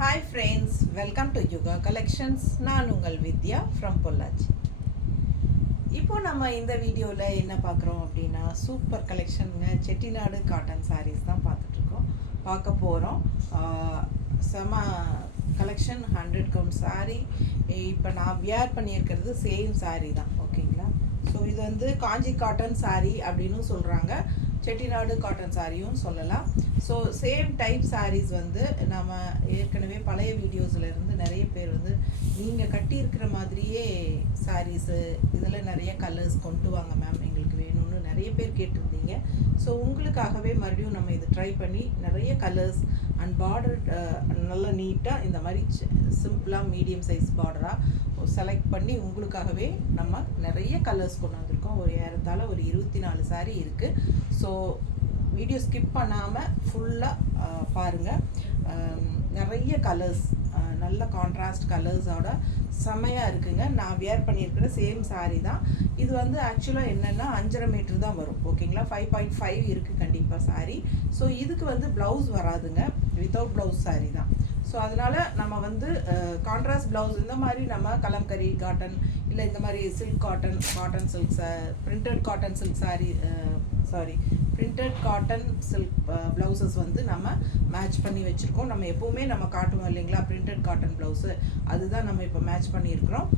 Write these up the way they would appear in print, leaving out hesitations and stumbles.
Hi friends, welcome to Yoga Collections. நான் உங்கள் வித்யா from Pollachi. இப்போ நம்ம இந்த வீடியோவில் என்ன பார்க்குறோம் அப்படின்னா சூப்பர் கலெக்ஷனுங்க. செட்டிநாடு காட்டன் சாரீஸ் தான் பார்க்க போகிறோம். செம கலெக்ஷன் 100 கவுண்ட் சாரீ. இப்போ நான் வியர் பண்ணியிருக்கிறது சேம் சாரீ தான், ஓகேங்களா. ஸோ இது வந்து காஞ்சி காட்டன் சாரீ அப்படின்னு சொல்கிறாங்க, செட்டிநாடு காட்டன் சாரியும் சொல்லலாம். ஸோ சேம் டைப் சாரீஸ் வந்து நம்ம ஏற்கனவே பழைய வீடியோஸ்லேருந்து நிறைய பேர் வந்து நீங்கள் கட்டியிருக்கிற மாதிரியே சாரீஸு இதில் நிறைய கலர்ஸ் கொண்டு வாங்க மேம், எங்களுக்கு வேணும்னு நிறைய பேர் கேட்டிருந்தீங்க. ஸோ உங்களுக்காகவே மறுபடியும் நம்ம இது ட்ரை பண்ணி நிறைய கலர்ஸ் அண்ட் பார்டர் நல்லா நீட்டாக இந்த மாதிரி சிம்பிளாக மீடியம் சைஸ் பார்டராக செலக்ட் பண்ணி உங்களுக்காகவே நம்ம நிறைய கலர்ஸ் கொண்டு வந்திருக்கோம். ஏறத்தாழ ஒரு 24 சாரீ இருக்குது. ஸோ வீடியோ ஸ்கிப் பண்ணாமல் ஃபுல்லாக பாருங்கள். நிறைய கலர்ஸ், நல்ல கான்ட்ராஸ்ட் கலர்ஸோட செமையாக இருக்குங்க. நான் வியர் பண்ணியிருக்கிற சேம் சாரீ தான் இது. வந்து ஆக்சுவலாக என்னென்னா 5.5 மீட்டர் தான் வரும், ஓகேங்களா. 5.5 இருக்குது கண்டிப்பாக சாரீ. ஸோ இதுக்கு வந்து ப்ளவுஸ் வராதுங்க, வித்தவுட் ப்ளவுஸ் சாரீ தான். ஸோ அதனால் நம்ம வந்து கான்ட்ராஸ்ட் ப்ளவுஸ் இந்த மாதிரி நம்ம கலம்கரி காட்டன் இல்லை இந்த மாதிரி silk cotton silk printed cotton silk sari printed cotton silk blouses வந்து நம்ம மேட்ச் பண்ணி வச்சுருக்கோம். நம்ம எப்போவுமே நம்ம காட்டுவோம் இல்லைங்களா, பிரிண்டட் காட்டன் ப்ளவுஸு, அதுதான் நம்ம இப்போ மேட்ச் பண்ணியிருக்கிறோம்.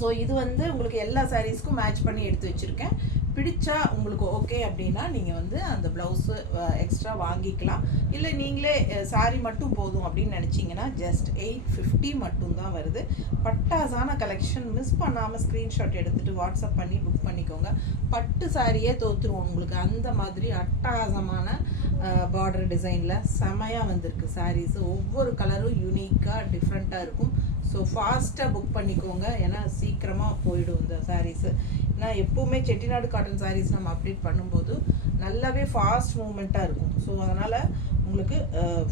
ஸோ இது வந்து உங்களுக்கு எல்லா சாரீஸ்க்கும் மேட்ச் பண்ணி எடுத்து வச்சுருக்கேன். பிடிச்சா உங்களுக்கு ஓகே அப்படின்னா நீங்கள் வந்து அந்த ப்ளவுஸு எக்ஸ்ட்ரா வாங்கிக்கலாம். இல்லை நீங்களே சாரீ மட்டும் போதும் அப்படின்னு நினச்சிங்கன்னா ஜஸ்ட் 850 மட்டும்தான் வருது. பட்டாசான கலெக்ஷன். மிஸ் பண்ணாமல் ஸ்க்ரீன்ஷாட் எடுத்துகிட்டு வாட்ஸ்அப் பண்ணி புக் பண்ணிக்கோங்க. பட்டு சாரியே தோற்றுருவோம் உங்களுக்கு, அந்த மாதிரி அட்டகாசமான பார்டர் டிசைனில் செமையாக வந்திருக்கு சாரீஸு. ஒவ்வொரு கலரும் யூனிக்காக டிஃப்ரெண்ட்டாக இருக்கும். ஸோ ஃபாஸ்ட்டாக புக் பண்ணிக்கோங்க, ஏன்னா சீக்கிரமாக போயிடும் இந்த சாரீஸு. நான் எப்போவுமே செட்டிநாடு காட்டன் சாரீஸ் நம்ம அப்டேட் பண்ணும்போது நல்லாவே ஃபாஸ்ட் மூமெண்ட்டாக இருக்கும். ஸோ அதனால் உங்களுக்கு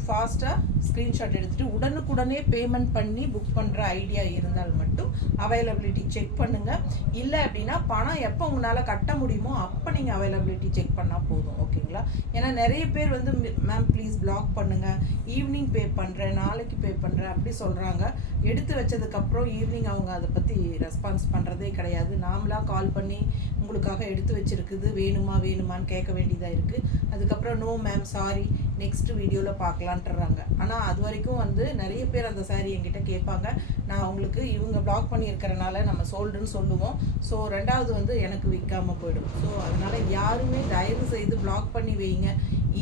ஃபாஸ்ட்டாக ஸ்க்ரீன்ஷாட் எடுத்துகிட்டு உடனுக்குடனே பேமெண்ட் பண்ணி புக் பண்ணுற ஐடியா இருந்தால் மட்டும் அவைலபிலிட்டி செக் பண்ணுங்கள். இல்லை அப்படின்னா பணம் எப்போ உங்களால் கட்ட முடியுமோ அப்போ நீங்கள் அவைலபிலிட்டி செக் பண்ணால் போதும், ஓகேங்களா. ஏன்னா நிறைய பேர் வந்து மேம் ப்ளீஸ் பிளாக் பண்ணுங்கள், ஈவினிங் பே பண்ணுறேன், நாளைக்கு பே பண்ணுறேன் அப்படி சொல்கிறாங்க. எடுத்து வச்சதுக்கப்புறம் ஈவினிங் அவங்க அதை பற்றி ரெஸ்பான்ஸ் பண்ணுறதே கிடையாது. நாமளாக கால் பண்ணி உங்களுக்காக எடுத்து வச்சுருக்குது வேணுமான்னு கேட்க வேண்டியதாக இருக்குது. அதுக்கப்புறம் நோ மேம் சாரி நெக்ஸ்ட் வீடியோவில் பார்க்கலான்ட்டுறாங்க. ஆனால் அது வரைக்கும் வந்து நிறைய பேர் அந்த சாரீ என்கிட்ட கேட்பாங்க. நான் அவங்களுக்கு இவங்க பிளாக் பண்ணியிருக்கிறனால நம்ம சோல்டுன்னு சொல்லுவோம். ஸோ ரெண்டாவது வந்து எனக்கு விற்காமல் போயிடும். ஸோ அதனால் யாருமே தயவு செய்து பிளாக் பண்ணி வைங்க.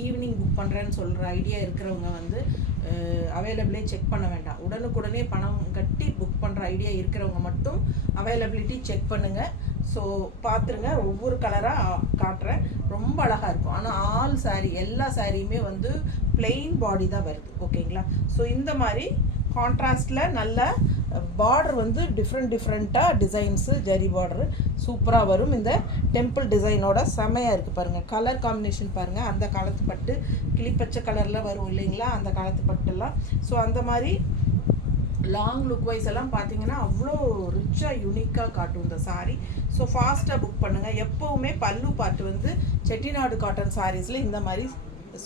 ஈவினிங் புக் பண்ணுறேன்னு சொல்கிற ஐடியா இருக்கிறவங்க வந்து அவைலபிளே செக் பண்ண வேண்டாம். உடனுக்குடனே பணம் கட்டி புக் பண்ணுற ஐடியா இருக்கிறவங்க மட்டும் அவைலபிலிட்டி செக் பண்ணுங்கள். ஸோ பார்த்துருங்க, ஒவ்வொரு கலராக காட்டுறேன், ரொம்ப அழகாக இருக்கும். ஆனால் ஆல் சாரீ எல்லா சாரியுமே வந்து பிளெயின் பாடி தான் வருது, ஓகேங்களா. ஸோ இந்த மாதிரி கான்ட்ராஸ்டில் நல்ல பார்டர் வந்து டிஃப்ரெண்ட்டாக டிசைன்ஸு ஜரி பார்டரு சூப்பராக வரும். இந்த டெம்பிள் டிசைனோட செமையாக இருக்குது பாருங்கள். கலர் காம்பினேஷன் பாருங்கள், அந்த காலத்து பட்டு கிளிப்பச்சை கலரில் வரும் இல்லைங்களா, அந்த காலத்து பட்டுலாம். ஸோ அந்த மாதிரி லாங் லுக் வைஸ் எல்லாம் பார்த்தீங்கன்னா அவ்வளோ ரிச்சாக யூனிக்காக காட்டும் இந்த சாரீ. ஸோ ஃபாஸ்ட்டாக புக் பண்ணுங்கள். எப்போவுமே பல்லு பார்ட் வந்து செட்டிநாடு காட்டன் சாரீஸில் இந்த மாதிரி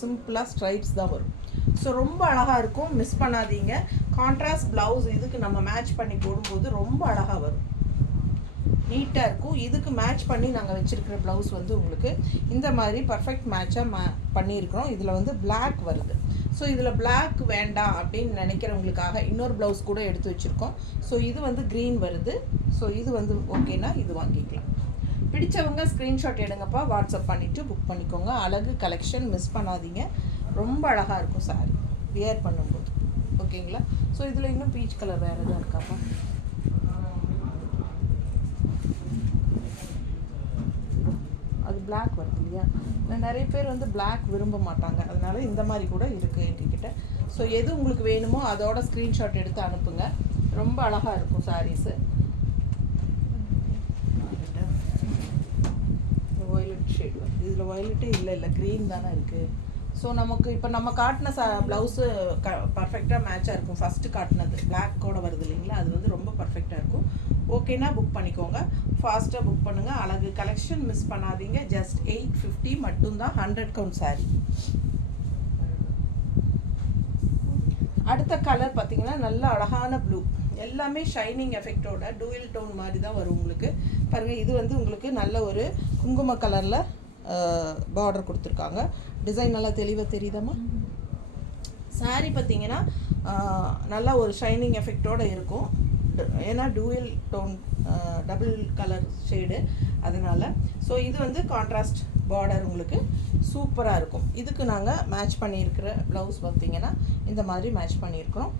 சிம்பிளாக ஸ்ட்ரைப்ஸ் தான் வரும். ஸோ ரொம்ப அழகாக இருக்கும், மிஸ் பண்ணாதீங்க. கான்ட்ராஸ்ட் ப்ளவுஸ் இதுக்கு நம்ம மேட்ச் பண்ணி போடும்போது ரொம்ப அழகாக வரும், நீட்டாக இருக்கும். இதுக்கு மேட்ச் பண்ணி நாங்கள் வச்சுருக்கிற ப்ளவுஸ் வந்து உங்களுக்கு இந்த மாதிரி பர்ஃபெக்ட் மேட்சாக பண்ணியிருக்கிறோம். இதில் வந்து பிளாக் வருது. ஸோ இதில் பிளாக் வேண்டாம் அப்படின்னு நினைக்கிறவங்களுக்காக இன்னொரு ப்ளவுஸ் கூட எடுத்து வச்சுருக்கோம். ஸோ இது வந்து க்ரீன் வருது. ஸோ இது வந்து ஓகேனா இது வாங்கிக்கலாம். பிடிச்சவங்க ஸ்க்ரீன்ஷாட் எடுங்கப்பா, வாட்ஸ்அப் பண்ணிவிட்டு புக் பண்ணிக்கோங்க. அழகு கலெக்ஷன், மிஸ் பண்ணாதீங்க. ரொம்ப அழகாக இருக்கும் சாரீ வியர் பண்ணும்போது, ஓகேங்களா. ஸோ இதில் இன்னும் பீச் கலர் வேறு எதுவும் இருக்காப்பா? அது பிளாக் வருது இல்லையா. நிறைய பேர் வந்து பிளாக் விரும்ப மாட்டாங்க, அதனால இந்த மாதிரி கூட இருக்குது எங்ககிட்ட. ஸோ எது உங்களுக்கு வேணுமோ அதோட ஸ்க்ரீன்ஷாட் எடுத்து அனுப்புங்க. ரொம்ப அழகாக இருக்கும் சாரீஸு. வயலட் ஷேட் வருது, இதில் வயலட்டே இல்லை க்ரீன் தானே இருக்குது. ஸோ நமக்கு இப்போ நம்ம காட்டின ப்ளவுஸு பர்ஃபெக்டாக மேட்சாக இருக்கும். ஃபஸ்ட்டு காட்டினது பிளாக்கோட வருது இல்லைங்களா, அது வந்து ரொம்ப பர்ஃபெக்டாக இருக்கும். ஓகேனா புக் பண்ணிக்கோங்க, ஃபாஸ்ட்டாக புக் பண்ணுங்கள். அழகு கலெக்ஷன், மிஸ் பண்ணாதீங்க. ஜஸ்ட் 850 மட்டும்தான் 100 கவுண்ட் சாரீ. அடுத்த கலர் பார்த்தீங்கன்னா நல்ல அழகான ப்ளூ, எல்லாமே ஷைனிங் எஃபெக்டோட டூயல் டோன் மாதிரி தான் வரும் உங்களுக்கு. பாருங்கள், இது வந்து உங்களுக்கு நல்ல ஒரு குங்கும கலரில் பார்டர் கொடுத்துருக்காங்க. டிசைன் நல்லா தெளிவாக தெரியுதாம்மா? சாரீ பார்த்தீங்கன்னா நல்லா ஒரு ஷைனிங் எஃபெக்டோடு இருக்கும். ஏன்னா dual tone double colour shade அதனால். ஸோ இது வந்து கான்ட்ராஸ்ட் பார்டர் உங்களுக்கு சூப்பராக இருக்கும். இதுக்கு நாங்கள் மேட்ச் பண்ணியிருக்கிற ப்ளவுஸ் பார்த்தீங்கன்னா இந்த மாதிரி மேட்ச் பண்ணியிருக்கிறோம்.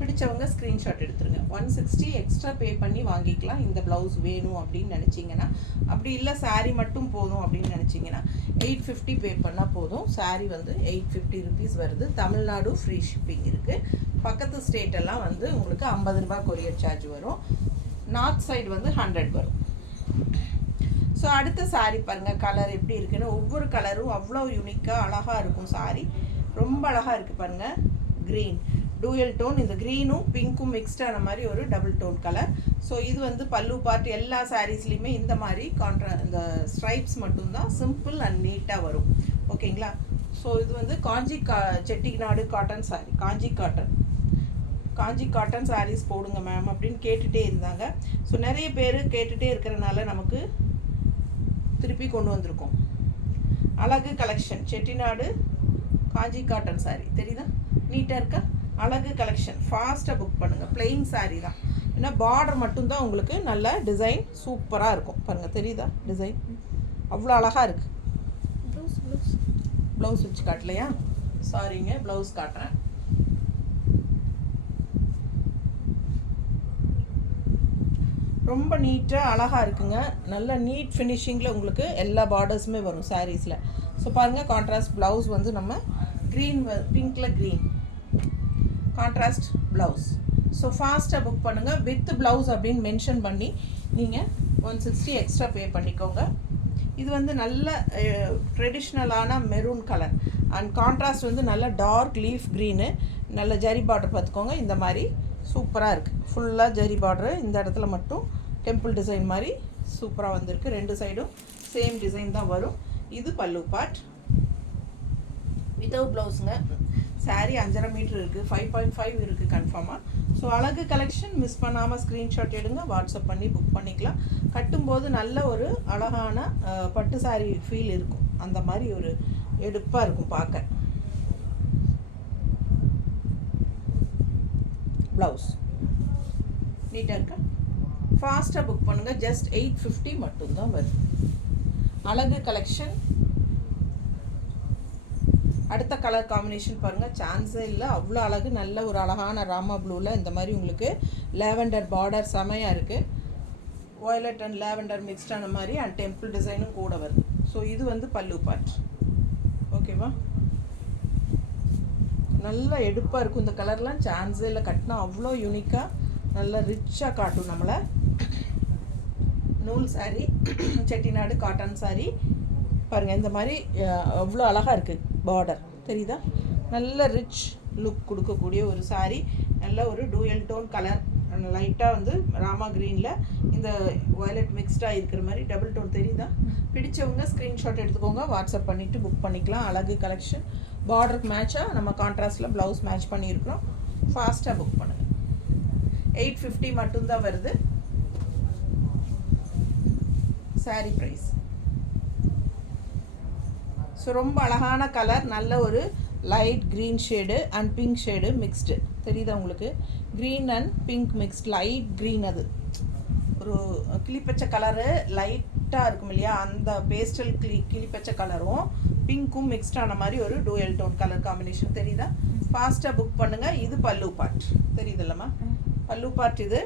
பிடிச்சவங்க ஸ்க்ரீன்ஷாட் எடுத்துருங்க. 160 எக்ஸ்ட்ரா பே பண்ணி வாங்கிக்கலாம் இந்த ப்ளவுஸ் வேணும் அப்படின்னு நினச்சிங்கன்னா. அப்படி இல்லை சாரீ மட்டும் போதும் அப்படின்னு நினச்சிங்கன்னா 850 பே பண்ணால் போதும். சாரீ வந்து 850 ருபீஸ் வருது. தமிழ்நாடு ஃப்ரீ ஷிப்பிங் இருக்குது. பக்கத்து ஸ்டேட்டெல்லாம் வந்து உங்களுக்கு 50 ரூபாய் கொரியர் சார்ஜ் வரும். நார்த் சைடு வந்து 100 வரும். ஸோ அடுத்த சாரீ பாருங்கள், கலர் எப்படி இருக்குன்னு. ஒவ்வொரு கலரும் அவ்வளோ யூனிக்காக அழகாக இருக்கும். சாரீ ரொம்ப அழகாக இருக்குது பாருங்கள். க்ரீன் டூயல் டோன், இந்த க்ரீனும் பிங்க்கும் மிக்ஸ்டான மாதிரி ஒரு டபுள் டோன் கலர். ஸோ இது வந்து பல்லு பார்ட் எல்லா சாரீஸ்லேயுமே இந்த மாதிரி இந்த ஸ்ட்ரைப்ஸ் மட்டும்தான் சிம்பிள் அண்ட் நீட்டாக வரும். ஓகேங்களா? ஸோ இது வந்து செட்டிநாடு காட்டன் சாரீ. காஞ்சி காட்டன் சாரீஸ் போடுங்க மேம் அப்படின்னு கேட்டுகிட்டே இருந்தாங்க. ஸோ நிறைய பேர் கேட்டுகிட்டே இருக்கிறனால நமக்கு திருப்பி கொண்டு வந்திருக்கோம். அழகு கலெக்ஷன் செட்டிநாடு காஞ்சி காட்டன் சாரீ தெரியுதா? நீட்டாக இருக்கா? அழகு கலெக்ஷன் ஃபாஸ்ட்டாக புக் பண்ணுங்கள். பிளெயின் சாரீ தான், ஏன்னா பார்டர் மட்டும்தான் உங்களுக்கு நல்ல டிசைன் சூப்பராக இருக்கும். பாருங்கள், தெரியுதா டிசைன்? அவ்வளோ அழகாக இருக்குது. ப்ளவுஸ் வச்சு காட்டலையா? சாரிங்க, ப்ளவுஸ் காட்டுறேன். ரொம்ப நீட்டாக அழகாக இருக்குங்க. நல்ல நீட் ஃபினிஷிங்கில் உங்களுக்கு எல்லா பார்டர்ஸுமே வரும் சாரீஸில். ஸோ பாருங்கள், கான்ட்ராஸ்ட் ப்ளவுஸ் வந்து நம்ம க்ரீன் பிங்க்கில் க்ரீன் கான்ட்ராஸ்ட் ப்ளவுஸ். ஸோ ஃபாஸ்ட்டாக புக் பண்ணுங்கள். வித் ப்ளவுஸ் அப்படின்னு மென்ஷன் பண்ணி நீங்கள் 160 எக்ஸ்ட்ரா பே பண்ணிக்கோங்க. இது வந்து நல்ல ட்ரெடிஷ்னலான மெரூன் கலர் அண்ட் கான்ட்ராஸ்ட் வந்து நல்ல டார்க் லீஃப் க்ரீனு. நல்ல ஜரி பார்டர் பார்த்துக்கோங்க. இந்த மாதிரி சூப்பராக இருக்குது. ஃபுல்லாக ஜரி பார்டரு. இந்த இடத்துல மட்டும் டெம்பிள் டிசைன் மாதிரி சூப்பராக வந்திருக்கு. ரெண்டு சைடும் சேம் டிசைன் தான் வரும். இது பல்லு பார்ட் வித்தவுட் ப்ளவுஸுங்க. சாரீ 5.5 மீட்டர் இருக்குது, 5.5 இருக்குது கன்ஃபார்மாக. ஸோ அழகு கலெக்ஷன் மிஸ் பண்ணாமல் ஸ்க்ரீன்ஷாட் எடுங்க, வாட்ஸ்அப் பண்ணி புக் பண்ணிக்கலாம். கட்டும்போது நல்ல ஒரு அழகான பட்டு சாரீ ஃபீல் இருக்கும். அந்த மாதிரி ஒரு எடுப்பாக இருக்கும் பார்க்க. ப்ளவுஸ் நீட்டாக இருக்கா? ஃபாஸ்ட்டாக புக் பண்ணுங்கள். ஜஸ்ட் 850 மட்டும்தான் வருது. அழகு கலெக்ஷன். அடுத்த கலர் காம்பினேஷன் பாருங்கள், சான்ஸே இல்லை, அவ்வளோ அழகு. நல்ல ஒரு அழகான ராமா ப்ளூவில் இந்த மாதிரி உங்களுக்கு லேவெண்டர் பார்டர் செமையாக இருக்குது. வயலட் அண்ட் லேவெண்டர் மிக்ஸ்டான மாதிரி அண்ட் டெம்பிள் டிசைனும் கூட வருது. ஸோ இது வந்து பல்லு பார்ட். ஓகேவா? நல்லா எடுப்பாக இருக்கும். இந்த கலர்லாம் சான்ஸே இல்லை. கட்டினா அவ்வளோ யூனிக்காக நல்லா ரிச்சாக காட்டும் நம்மளை. நூல் சாரீ, செட்டிநாடு காட்டன் சாரீ பாருங்கள். இந்த மாதிரி அவ்வளோ அழகாக இருக்குது. பார்டர் தெரியுதா? நல்ல ரிச் லுக் கொடுக்கக்கூடிய ஒரு சாரீ. நல்ல ஒரு டூயல் டோன் கலர், லைட்டாக வந்து ராமா க்ரீனில் இந்த வயலட் மிக்ஸ்டாக இருக்கிற மாதிரி டபுள் டோன் தெரியுதா? பிடிச்சவங்க ஸ்க்ரீன்ஷாட் எடுத்துக்கோங்க, வாட்ஸ்அப் பண்ணிவிட்டு புக் பண்ணிக்கலாம். அழகு கலெக்ஷன். பார்டருக்கு மேட்சாக நம்ம கான்ட்ராஸ்டில் ப்ளவுஸ் மேட்ச் பண்ணியிருக்கிறோம். ஃபாஸ்ட்டாக புக் பண்ணுங்கள். 850 மட்டும்தான் வருது சாரீ ப்ரைஸ். ஸோ ரொம்ப அழகான கலர். நல்ல ஒரு light green shade and pink shade mixed தெரியுதா உங்களுக்கு? Green and pink mixed, light green. அது ஒரு கிளிப்பச்சை கலரு லைட்டாக இருக்கும் இல்லையா? அந்த பேஸ்டல் கிளிப்பச்சை கலரும் பிங்க்கும் மிக்ஸ்டான மாதிரி ஒரு டூயல் டோன் கலர் காம்பினேஷன் தெரியுதா? ஃபாஸ்ட்டாக புக் பண்ணுங்கள். இது பல்லு பார்ட் தெரியுது இல்லைம்மா? பல்லு பார்ட் இது.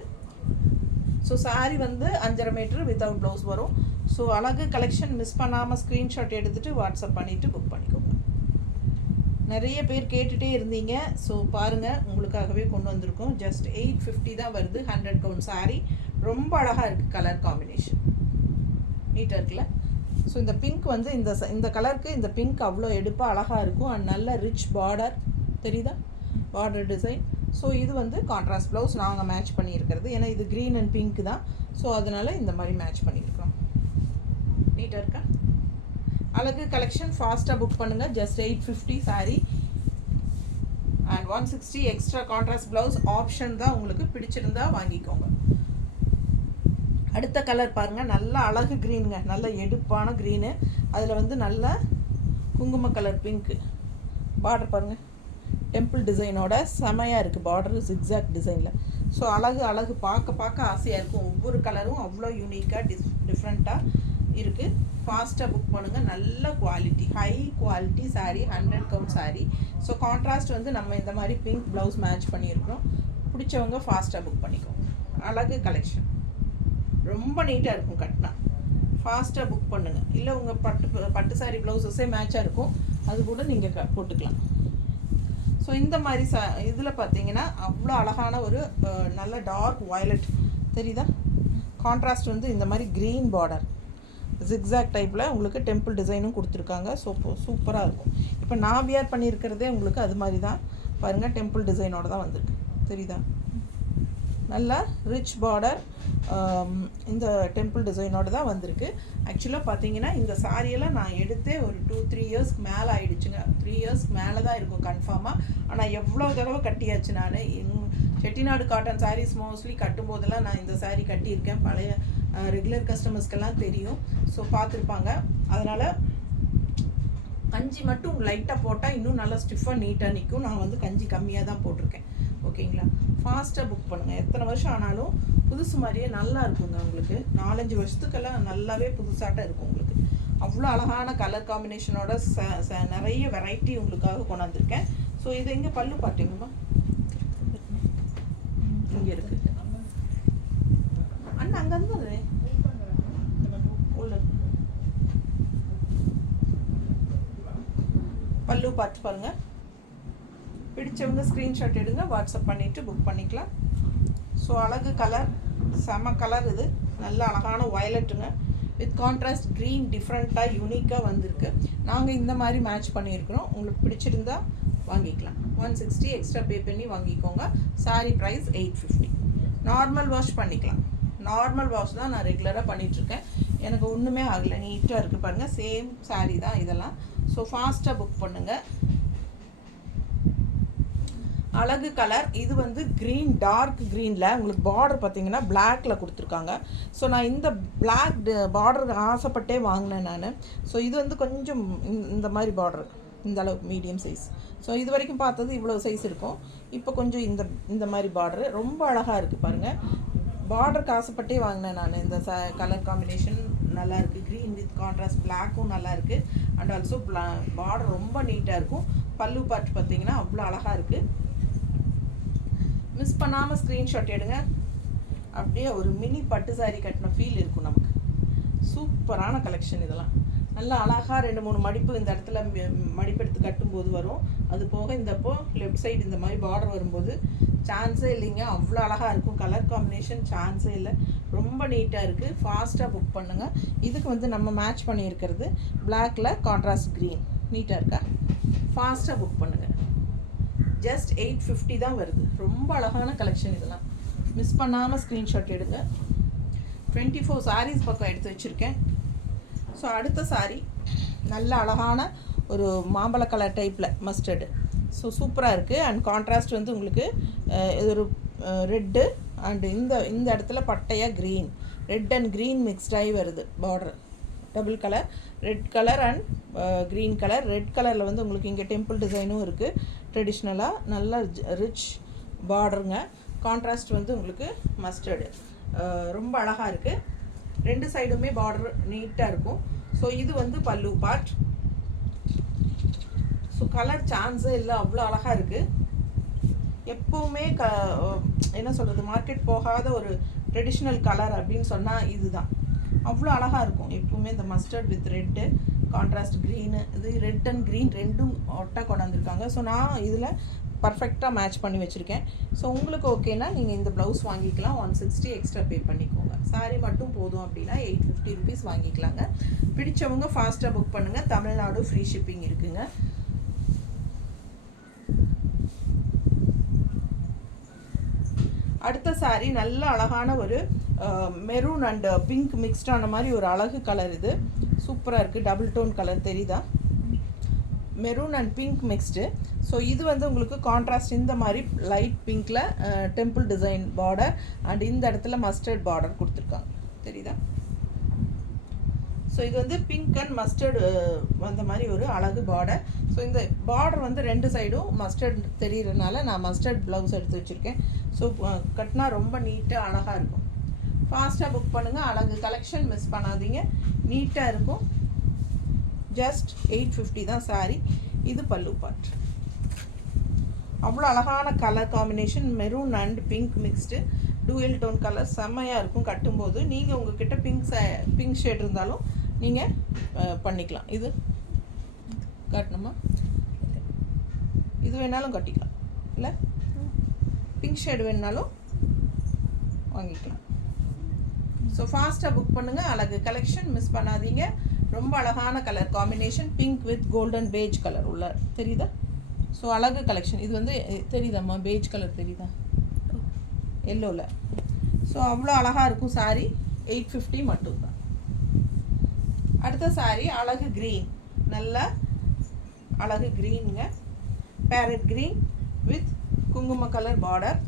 ஸோ சாரீ வந்து 5.5 மீட்டர் வித்தவுட் ப்ளவுஸ் வரும். ஸோ அழகு கலெக்ஷன் மிஸ் பண்ணாமல் ஸ்க்ரீன்ஷாட் எடுத்துகிட்டு வாட்ஸ்அப் பண்ணிவிட்டு புக் பண்ணிக்கோங்க. நிறைய பேர் கேட்டுகிட்டே இருந்தீங்க. ஸோ பாருங்கள், உங்களுக்காகவே கொண்டு வந்திருக்கோம். ஜஸ்ட் 850 தான் வருது. 100 கவுண்ட் சாரீ. ரொம்ப அழகாக இருக்குது கலர் காம்பினேஷன். நீட்டாக இருக்குல்ல? ஸோ இந்த பிங்க் வந்து இந்த கலருக்கு இந்த பிங்க் அவ்வளோ எடுப்பாக அழகாக இருக்கும். அண்ட் நல்ல ரிச் பார்டர் தெரியுதா? Border design. ஸோ இது வந்து கான்ட்ராஸ்ட் ப்ளவுஸ் நாங்கள் மேட்ச் பண்ணியிருக்கிறது. ஏன்னா இது க்ரீன் அண்ட் பிங்க் தான். ஸோ அதனால் இந்த மாதிரி மேட்ச் பண்ணியிருக்கிறோம். நீட்டாக இருக்கா? அழகு கலெக்ஷன். ஃபாஸ்ட்டாக புக் பண்ணுங்கள். Just 850 sari. And 160 extra contrast blouse option தான். உங்களுக்கு பிடிச்சிருந்தா வாங்கிக்கோங்க. அடுத்த கலர் பாருங்கள், நல்ல அழகு க்ரீனுங்க, நல்ல எடுப்பான க்ரீனு. அதில் வந்து நல்ல குங்கும கலர் பிங்க்கு. பார்டர் பாருங்கள், டெம்பிள் டிசைனோட செமையாக இருக்குது. பார்டர் ஜிக்ஸாக் டிசைனில். ஸோ அழகு பார்க்க ஆசையாக இருக்கும். ஒவ்வொரு கலரும் அவ்வளோ யூனிக்காக டிஃப்ரெண்ட்டாக இருக்குது. ஃபாஸ்ட்டாக புக் பண்ணுங்கள். நல்ல quality, high quality sari, 100 count sari. So contrast வந்து நம்ம இந்த மாதிரி பிங்க் ப்ளவுஸ் மேட்ச் பண்ணியிருக்கிறோம். பிடிச்சவங்க ஃபாஸ்ட்டாக புக் பண்ணிக்கோங்க. அழகு கலெக்ஷன், ரொம்ப நீட்டாக இருக்கும். கட்டினா ஃபாஸ்ட்டாக புக் பண்ணுங்கள். இல்லை உங்கள் பட்டு சாரீ ப்ளவுஸஸே மேட்சாக இருக்கும், அது கூட நீங்கள் போட்டுக்கலாம். ஸோ இந்த மாதிரி இதில் பார்த்தீங்கன்னா அவ்வளோ அழகான ஒரு நல்ல டார்க் வயலட் தெரியுதா? கான்ட்ராஸ்ட் வந்து இந்த மாதிரி க்ரீன் பார்டர் ஜிக்ஸாக் டைப்பில் உங்களுக்கு டெம்பிள் டிசைனும் கொடுத்துருக்காங்க. ஸோ சூப்பராக இருக்கும். இப்போ நான் வியர் பண்ணியிருக்கிறதே உங்களுக்கு அது மாதிரி தான் பாருங்கள், டெம்பிள் டிசைனோடு தான் வந்திருக்கு. தெரியுதா? நல்ல ரிச் பார்டர் இந்த டெம்பிள் டிசைனோடு தான் வந்திருக்கு. ஆக்சுவலாக பார்த்தீங்கன்னா இந்த சாரியெல்லாம் நான் எடுத்தே ஒரு 2-3 இயர்ஸ்க்கு மேலே ஆகிடுச்சுங்க. 3 இயர்ஸ்க்கு மேலே தான் இருக்கும் கன்ஃபார்மாக. ஆனால் எவ்வளோ தடவை கட்டியாச்சு. நான் செட்டிநாடு காட்டன் சாரீஸ் மோஸ்ட்லி கட்டும்போதெல்லாம் நான் இந்த சாரீ கட்டியிருக்கேன். பழைய ரெகுலர் கஸ்டமர்ஸ்க்கெல்லாம் தெரியும். ஸோ பார்த்துருப்பாங்க. அதனால் கஞ்சி மட்டும் லைட்டாக போட்டால் இன்னும் நல்லா ஸ்டிஃபாக நீட்டாக நிற்கும். நான் வந்து கஞ்சி கம்மியாக தான் போட்டிருக்கேன். ஓகேங்களா? ஃபாஸ்ட்டாக புக் பண்ணுங்கள். எத்தனை வருஷம் ஆனாலும் புதுசு மாதிரியே நல்லா இருக்குங்க. உங்களுக்கு 4-5 வருஷத்துக்கெல்லாம் நல்லாவே புதுசாட்டம் இருக்கும். உங்களுக்கு அவ்வளோ அழகான கலர் காம்பினேஷனோட நிறைய வெரைட்டி உங்களுக்காக கொண்டாந்துருக்கேன். ஸோ இது எங்கே பல்லு பார்த்தீங்கம்மா? இங்கே இருக்குது அண்ணா, அங்கேருந்து உள்ள பல்லு பார்த்து பாருங்கள். பிடிச்சவங்க ஸ்க்ரீன்ஷாட் எடுங்க, வாட்ஸ்அப் பண்ணிவிட்டு புக் பண்ணிக்கலாம். ஸோ அழகு கலர், செம கலர். இது நல்ல அழகான வயலட்டுங்க வித் கான்ட்ராஸ்ட் க்ரீன். டிஃப்ரெண்ட்டாக யூனிக்காக வந்திருக்கு. நாங்கள் இந்த மாதிரி மேட்ச் பண்ணியிருக்கிறோம். உங்களுக்கு பிடிச்சிருந்தா வாங்கிக்கலாம். 160 எக்ஸ்ட்ரா பே பண்ணி வாங்கிக்கோங்க. சாரீ ப்ரைஸ் 850. நார்மல் வாஷ் பண்ணிக்கலாம். நார்மல் வாஷ் தான் நான் ரெகுலராக பண்ணிகிட்ருக்கேன். எனக்கு ஒன்றுமே ஆகலை, நீட்டாக இருக்குது பாருங்கள். சேம் சாரீ தான் இதெல்லாம். ஸோ ஃபாஸ்ட்டாக புக் பண்ணுங்கள். அழகு கலர். இது வந்து க்ரீன், டார்க் க்ரீனில் உங்களுக்கு பார்டர் பார்த்தீங்கன்னா பிளாக்ல கொடுத்துருக்காங்க. ஸோ நான் இந்த பிளாக் பார்டருக்கு ஆசைப்பட்டே வாங்கினேன் நான். ஸோ இது வந்து கொஞ்சம் இந்த மாதிரி பார்டர், இந்த அளவுக்கு மீடியம் சைஸ். ஸோ இது வரைக்கும் பார்த்தது இவ்வளோ சைஸ் இருக்கும். இப்போ கொஞ்சம் இந்த மாதிரி பார்டரு ரொம்ப அழகாக இருக்குது பாருங்கள். பார்டருக்கு ஆசைப்பட்டே வாங்கினேன் நான். இந்த கலர் காம்பினேஷன் நல்லாயிருக்கு. க்ரீன் வித் கான்ட்ராஸ்ட் பிளாக்கும் நல்லாயிருக்கு. அண்ட் ஆல்சோ பார்டர் ரொம்ப நீட்டாக இருக்கும். பல்லு பார்ட் பார்த்தீங்கன்னா அவ்வளோ அழகாக இருக்குது. மிஸ் பண்ணாமல் ஸ்க்ரீன்ஷாட் எடுங்க. அப்படியே ஒரு மினி பட்டு சாரீ கட்டின ஃபீல் இருக்கும் நமக்கு. சூப்பரான கலெக்ஷன் இதெல்லாம். நல்லா அழகாக 2-3 மடிப்பு இந்த இடத்துல மடிப்பு எடுத்து கட்டும்போது வரும். அது போக இந்தப்போ லெஃப்ட் சைடு இந்த மாதிரி பார்டர் வரும்போது சான்ஸே இல்லைங்க. அவ்வளோ அழகாக இருக்கும். கலர் காம்பினேஷன் சான்ஸே இல்லை. ரொம்ப நீட்டாக இருக்குது. ஃபாஸ்ட்டாக புக் பண்ணுங்கள். இதுக்கு வந்து நம்ம மேட்ச் பண்ணியிருக்கிறது பிளாக்கில் கான்ட்ராஸ்ட் க்ரீன். நீட்டாக இருக்கா? ஃபாஸ்ட்டாக புக் பண்ணுங்கள். ஜஸ்ட் 850 தான் வருது. ரொம்ப அழகான கலெக்ஷன் இதெல்லாம். மிஸ் பண்ணாமல் ஸ்க்ரீன்ஷாட் எடுங்க. 24 சாரீஸ் பக்கம் எடுத்து வச்சுருக்கேன். ஸோ அடுத்த சாரீ நல்ல அழகான ஒரு மாம்பழ கலர் டைப்பில் மஸ்டர்டு. ஸோ சூப்பராக இருக்குது. அண்ட் கான்ட்ராஸ்ட் வந்து உங்களுக்கு இது ஒரு ரெட்டு அண்டு இந்த இடத்துல பட்டையாக க்ரீன், ரெட் அண்ட் க்ரீன் மிக்ஸ்டாகி வருது. Border double colour, red colour and green colour. Red கலரில் வந்து உங்களுக்கு இங்கே டெம்பிள் டிசைனும் இருக்குது. ட்ரெடிஷ்னலாக நல்ல ரிச் பார்டருங்க. கான்ட்ராஸ்ட் வந்து உங்களுக்கு மஸ்டர்டு. ரொம்ப அழகாக இருக்குது. 2 சைடுமே பார்டர் நீட்டாக இருக்கும். ஸோ இது வந்து பல்லு பார்ட். ஸோ கலர் சான்ஸே இல்லை, அவ்வளோ அழகாக இருக்குது. எப்போவுமே என்ன சொல்கிறது, மார்க்கெட் போகாத ஒரு ட்ரெடிஷ்னல் கலர் அப்படின்னு சொன்னால் இதுதான். அவ்வளோ அழகாக இருக்கும். எப்பவுமே இந்த mustard with red, contrast green, இது ரெட் அண்ட் க்ரீன் ரெண்டும் ஒட்டா கொண்டாந்துருக்காங்க. ஸோ நான் இதில் பர்ஃபெக்டாக மேட்ச் பண்ணி வச்சுருக்கேன். ஸோ உங்களுக்கு ஓகேனா நீங்கள் இந்த ப்ளவுஸ் வாங்கிக்கலாம். 160 எக்ஸ்ட்ரா பே பண்ணிக்கோங்க. சாரீ மட்டும் போதும் அப்படின்னா 850 ருபீஸ் வாங்கிக்கலாங்க. பிடிச்சவங்க ஃபாஸ்ட்டாக புக் பண்ணுங்கள். தமிழ்நாடு ஃப்ரீ ஷிப்பிங் இருக்குங்க. அடுத்த சாரீ நல்ல அழகான ஒரு மெரூன் அண்ட் பிங்க் மிக்ஸ்டான மாதிரி ஒரு அழகு கலர். இது சூப்பராக இருக்குது. டபுள் டோன் கலர் தெரியுதா? Maroon and pink mixed. So இது வந்து உங்களுக்கு கான்ட்ராஸ்ட் இந்த மாதிரி லைட் பிங்க்கில் டெம்பிள் டிசைன் பார்டர் அண்ட் இந்த இடத்துல மஸ்டர்ட் பார்டர் கொடுத்துருக்காங்க. தெரியுதா? ஸோ இது வந்து பிங்க் அண்ட் மஸ்டர்டு வந்த மாதிரி ஒரு அழகு பார்டர். ஸோ இந்த பார்டர் வந்து ரெண்டு சைடும் மஸ்டர்ட் தெரிகிறதுனால நான் மஸ்டர்ட் ப்ளவுஸ் எடுத்து வச்சுருக்கேன். ஸோ கட்டினா ரொம்ப நீட்டாக அழகாக இருக்கும். ஃபாஸ்ட்டாக புக் பண்ணுங்கள். அழகு கலெக்ஷன் மிஸ் பண்ணாதீங்க. நீட்டாக இருக்கும். ஜஸ்ட் 850 தான் சாரி. இது பல்லு பார்ட். அவ்வளோ அழகான colour combination, maroon and pink mixed dual tone colour செம்மையாக இருக்கும். கட்டும்போது நீங்கள் உங்ககிட்ட பிங்க் ஷேட் இருந்தாலும் நீங்கள் பண்ணிக்கலாம். இது கட்டணுமா? இது வேணாலும் கட்டிக்கலாம், இல்லை பிங்க் ஷேடு வேணுனாலும் வாங்கிக்கலாம். ஸோ ஃபாஸ்ட்டாக புக் பண்ணுங்கள். அழகு கலெக்ஷன் மிஸ் பண்ணாதீங்க. ரொம்ப அழகான colour combination, pink with golden beige colour உள்ள தெரியுதா? ஸோ அழகு கலெக்ஷன். இது வந்து தெரியுதாம்மா? பேஜ் கலர் தெரியுதா? எல்லோவில். ஸோ அவ்வளோ அழகாக இருக்கும் சாரீ. 850 மட்டும்தான். அடுத்த சாரீ அழகு க்ரீன். நல்ல அழகு க்ரீனுங்க. பேரட் க்ரீன் வித் குங்கும கலர் பார்டர்.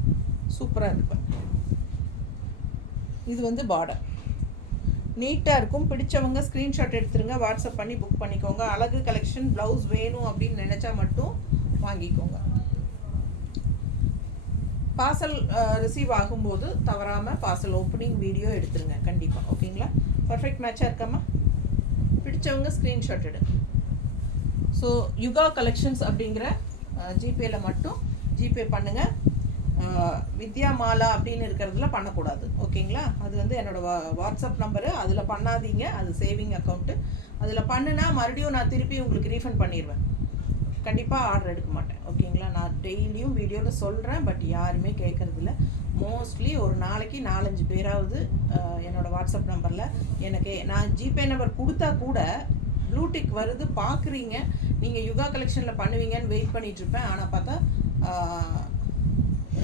சூப்பராக இருக்கும். இது வந்து பார்டர் நீட்டாக இருக்கும். பிடிச்சவங்க ஸ்க்ரீன்ஷாட் எடுத்துருங்க, வாட்ஸ்அப் பண்ணி புக் பண்ணிக்கோங்க. அழகு கலெக்ஷன் ப்ளவுஸ் வேணும் அப்படின்னு நினச்சா மட்டும் வாங்கிக்கோங்க. பார்சல் ரிசீவ் ஆகும்போது தவறாமல் பார்சல் ஓப்பனிங் வீடியோ எடுத்துருங்க கண்டிப்பாக. ஓகேங்களா? பர்ஃபெக்ட் மேட்சாக இருக்காமா? பிடிச்சவங்க ஸ்க்ரீன்ஷாட் எடுங்க. ஸோ யுகா கலெக்ஷன்ஸ் அப்படிங்கிற ஜிபேல மட்டும் ஜிபே பண்ணுங்கள். வித்யா மாலா அப்படின்னு இருக்கிறதுல பண்ணக்கூடாது. ஓகேங்களா? அது வந்து என்னோடய வாட்ஸ்அப் நம்பரு. அதில் பண்ணாதீங்க. அது சேவிங் அக்கௌண்ட்டு. அதில் பண்ணுனா மறுபடியும் நான் திருப்பி உங்களுக்கு ரீஃபண்ட் பண்ணிடுவேன். கண்டிப்பாக ஆர்டர் எடுக்க மாட்டேன். ஓகேங்களா? நான் டெய்லியும் வீடியோவில் சொல்கிறேன், பட் யாருமே கேட்குறதில்ல. மோஸ்ட்லி ஒரு நாளைக்கு 4-5 பேராவது என்னோடய வாட்ஸ்அப் நம்பரில் எனக்கு நான் ஜிபே நம்பர் கொடுத்தா கூட ப்ளூடிக் வருது பார்க்குறீங்க, நீங்கள் யுகா கலெக்ஷனில் பண்ணுவீங்கன்னு வெயிட் பண்ணிகிட்ருப்பேன். ஆனால் பார்த்தா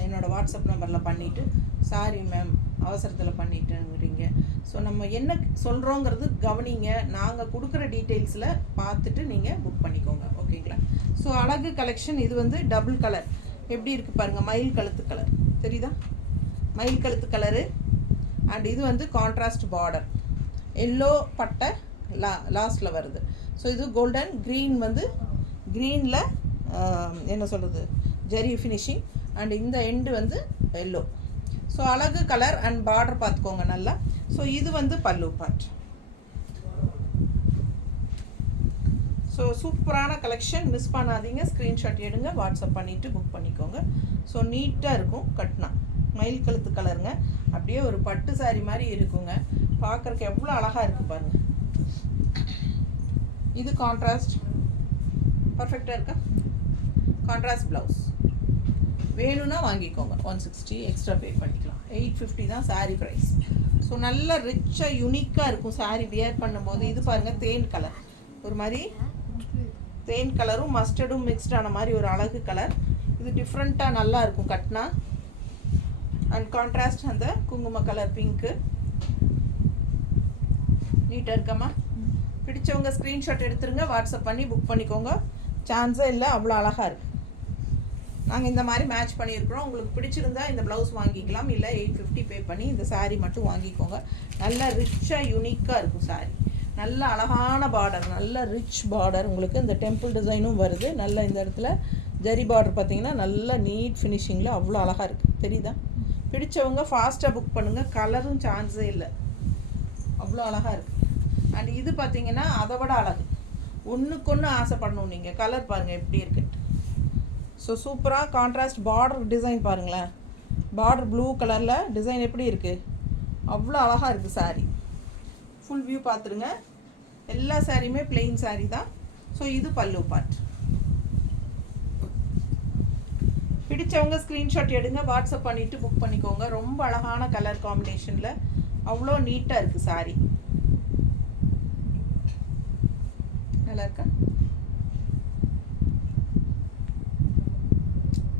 என்னோடய வாட்ஸ்அப் நம்பரில் பண்ணிவிட்டு சாரி மேம் அவசரத்தில் பண்ணிட்டேங்கிறீங்க. ஸோ நம்ம என்ன சொல்கிறோங்கிறது கவனிங்க. நாங்கள் கொடுக்குற டீட்டெயில்ஸில் பார்த்துட்டு நீங்கள் புக் பண்ணிக்கோங்க. ஓகேங்களா? ஸோ அழகு கலெக்ஷன். இது வந்து டபுள் கலர் எப்படி இருக்குது பாருங்கள். மயில் கழுத்து கலர் தெரியுதா? மயில் கழுத்து கலரு அண்ட் இது வந்து கான்ட்ராஸ்ட் பார்டர். எல்லோ பட்டை லாஸ்ட்டில் வருது. ஸோ இது கோல்டன் க்ரீன் வந்து க்ரீனில் என்ன சொல்கிறது ஜெரி ஃபினிஷிங் அண்ட் இந்த எண்டு வந்து எல்லோ. ஸோ அழகு கலர் அண்ட் பார்டர் பார்த்துக்கோங்க நல்லா. ஸோ இது வந்து பல்லு பார்ட். ஸோ சூப்பரான கலெக்ஷன் மிஸ் பண்ணாதீங்க. ஸ்க்ரீன்ஷாட் எடுங்க, வாட்ஸ்அப் பண்ணிவிட்டு புக் பண்ணிக்கோங்க. ஸோ நீட்டாக இருக்கும். கட்டினா மயில் கழுத்து கலருங்க. அப்படியே ஒரு பட்டு சாரி மாதிரி இருக்குங்க. பார்க்குறக்கு எவ்வளோ அழகாக இருக்குது பாருங்கள். இது கான்ட்ராஸ்ட் பர்ஃபெக்டாக இருக்கா? கான்ட்ராஸ்ட் ப்ளவுஸ் வேணும்னா வாங்கிக்கோங்க. 160 எக்ஸ்ட்ரா பே பண்ணிக்கலாம். 850 தான் சாரீ ப்ரைஸ். ஸோ நல்ல ரிச்சாக யூனிக்காக இருக்கும் சாரீ வியர் பண்ணும்போது. இது பாருங்கள் தேன் கலர். ஒரு மாதிரி தேன் கலரும் மஸ்டர்டும் மிக்ஸ்டான மாதிரி ஒரு அழகு கலர். இது டிஃப்ரெண்ட்டாக நல்லா இருக்கும் கட்டினா. அண்ட் கான்ட்ராஸ்ட் அந்த குங்கும கலர் பிங்க்கு. நீட்டாக இருக்காமா? பிடிச்சவங்க ஸ்க்ரீன்ஷாட் எடுத்துருங்க, வாட்ஸ்அப் பண்ணி புக் பண்ணிக்கோங்க. சான்ஸே இல்லை, அவ்வளோ அழகாக இருக்குது. நாங்கள் இந்த மாதிரி மேட்ச் பண்ணியிருக்கிறோம். உங்களுக்கு பிடிச்சிருந்தா இந்த ப்ளவுஸ் வாங்கிக்கலாம், இல்லை 850 பே பண்ணி இந்த சாரீ மட்டும் வாங்கிக்கோங்க. நல்ல ரிச்சாக யூனிக்காக இருக்கும் சாரீ. நல்ல அழகான பார்டர், நல்ல ரிச் பார்டர். உங்களுக்கு இந்த டெம்பிள் டிசைனும் வருது. நல்ல இந்த இடத்துல ஜரி பார்டர் பார்த்தீங்கன்னா நல்ல நீட் ஃபினிஷிங்கில் அவ்வளோ அழகாக இருக்குது. தெரியுதா? பிடிச்சவங்க ஃபாஸ்ட்டாக புக் பண்ணுங்கள். கலரும் சான்ஸே இல்லை, அவ்வளோ அழகாக இருக்குது. அண்ட் இது பார்த்தீங்கன்னா அதை விட அழகு. ஒன்றுக்கு ஒன்று ஆசைப்படணும் நீங்கள். கலர் பாருங்கள் எப்படி இருக்குன்ட்டு. ஸோ சூப்பராக கான்ட்ராஸ்ட் பார்டர் டிசைன் பாருங்களேன். பார்டர் ப்ளூ கலரில் டிசைன் எப்படி இருக்குது, அவ்வளோ அழகாக இருக்குது சாரீ. ஃபுல் வியூ பார்த்துருங்க. எல்லா சாரியுமே பிளெயின் சாரீ தான். ஸோ இது பல்லு பார்ட். பிடிச்சவங்க ஸ்க்ரீன்ஷாட் எடுங்க, வாட்ஸ்அப் பண்ணிவிட்டு புக் பண்ணிக்கோங்க. ரொம்ப அழகான கலர் காம்பினேஷனில் அவ்வளோ நீட்டாக இருக்குது சாரீ. நல்லா இருக்கா?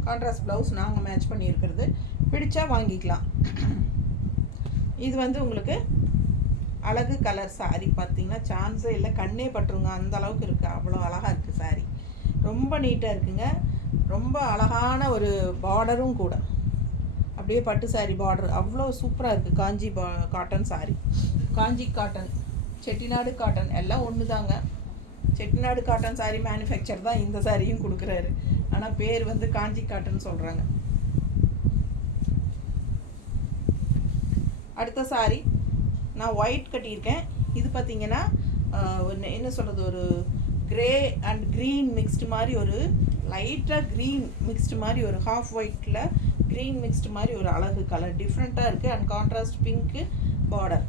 கான்ட்ராஸ்ட் ப்ளவுஸ் நாங்கள் மேட்ச் பண்ணியிருக்கிறது. பிடிச்சா வாங்கிக்கலாம். இது வந்து உங்களுக்கு அழகு கலர் சாரீ. பார்த்தீங்கன்னா சான்ஸே இல்லை, கண்ணே பட்டுருங்க அந்த அளவுக்கு இருக்குது. அவ்வளோ அழகாக இருக்குது சாரீ. ரொம்ப நீட்டாக இருக்குங்க. ரொம்ப அழகான ஒரு பார்டரும் கூட. அப்படியே பட்டு சாரி பார்டர் அவ்வளோ சூப்பராக இருக்குது. காஞ்சி காட்டன் சாரி, காஞ்சி காட்டன், செட்டிநாடு காட்டன் எல்லாம் ஒன்று தாங்க. செட்டிநாடு காட்டன் சாரி மேனுஃபேக்சர் தான் இந்த சாரியும் கொடுக்குறாரு. ஆனால் பேர் வந்து காஞ்சி காட்டன் சொல்கிறாங்க. அடுத்த சாரி நான் ஒயிட் கட்டியிருக்கேன். இது பார்த்திங்கன்னா என்ன சொல்கிறது, ஒரு கிரே அண்ட் க்ரீன் மிக்ஸ்டு மாதிரி, ஒரு லைட்டாக க்ரீன் மிக்ஸ்டு மாதிரி, ஒரு ஹாஃப் ஒயிட்டில் க்ரீன் மிக்ஸ்டு மாதிரி ஒரு அழகு கலர், டிஃப்ரெண்ட்டாக இருக்குது. அண்ட் கான்ட்ராஸ்ட் பிங்க்கு பார்டர்,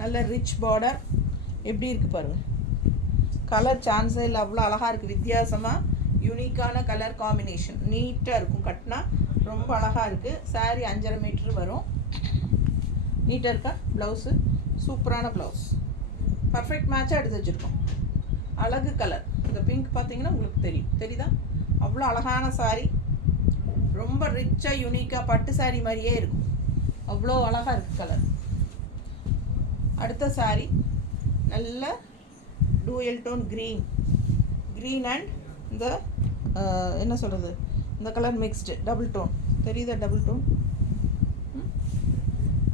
நல்ல ரிச் பார்டர். எப்படி இருக்குது பாருங்கள், கலர் சான்ஸே இல்லை, அவ்வளோ அழகாக இருக்குது. வித்தியாசமாக யூனிக்கான கலர் காம்பினேஷன், நீட்டாக இருக்கும். கட்டினா ரொம்ப அழகாக இருக்குது. சாரீ 5.5 மீட்டர் வரும். நீட்டாக இருக்கா ப்ளவுஸு, சூப்பரான ப்ளவுஸ், பர்ஃபெக்ட் மேட்சாக எடுத்து வச்சுருக்கோம். அழகு கலர், இந்த பிங்க் பார்த்தீங்கன்னா உங்களுக்கு தெரியுதா, அவ்வளோ அழகான சாரீ. ரொம்ப ரிச்சாக யூனிக்காக பட்டு சாரீ மாதிரியே இருக்கும். அவ்வளோ அழகாக இருக்குது கலர். அடுத்த சாரீ நல்ல டூயல் டோன் க்ரீன் அண்ட் இந்த என்ன சொல்கிறது, இந்த கலர் மிக்ஸ்டு டபுள் டோன், தெரியுதா டபுள் டோன்.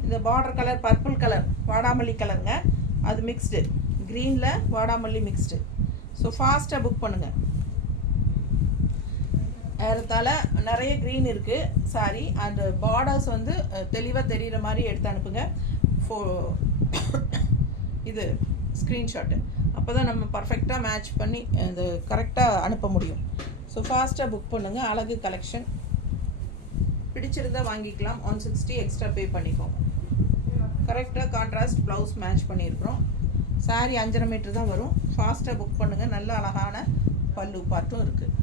இந்த பார்டர் கலர் பர்பிள் கலர், வாடாமல்லி கலருங்க, அது மிக்ஸ்டு, க்ரீனில் வாடாமல்லி மிக்ஸ்டு. ஸோ ஃபாஸ்ட்டாக புக் பண்ணுங்கள். ஏறத்தால் நிறைய க்ரீன் இருக்குது சாரி. அந்த பார்டர்ஸ் வந்து தெளிவாக தெரிகிற மாதிரி எடுத்து அனுப்புங்க. இது ஸ்க்ரீன்ஷாட்டு, அப்போ தான் நம்ம பர்ஃபெக்டாக மேட்ச் பண்ணி இது கரெக்டாக அனுப்ப முடியும். ஸோ ஃபாஸ்ட்டாக புக் பண்ணுங்கள். அழகு கலெக்ஷன் பிடிச்சிருந்தால் வாங்கிக்கலாம். 160 எக்ஸ்ட்ரா பே பண்ணிக்கோங்க. கரெக்டாக கான்ட்ராஸ்ட் ப்ளவுஸ் மேட்ச் பண்ணியிருக்கிறோம். சாரீ 5.5 மீட்டர் தான் வரும். ஃபாஸ்ட்டாக புக் பண்ணுங்கள். நல்ல அழகான பல்லு பார்ட்டும் இருக்குது.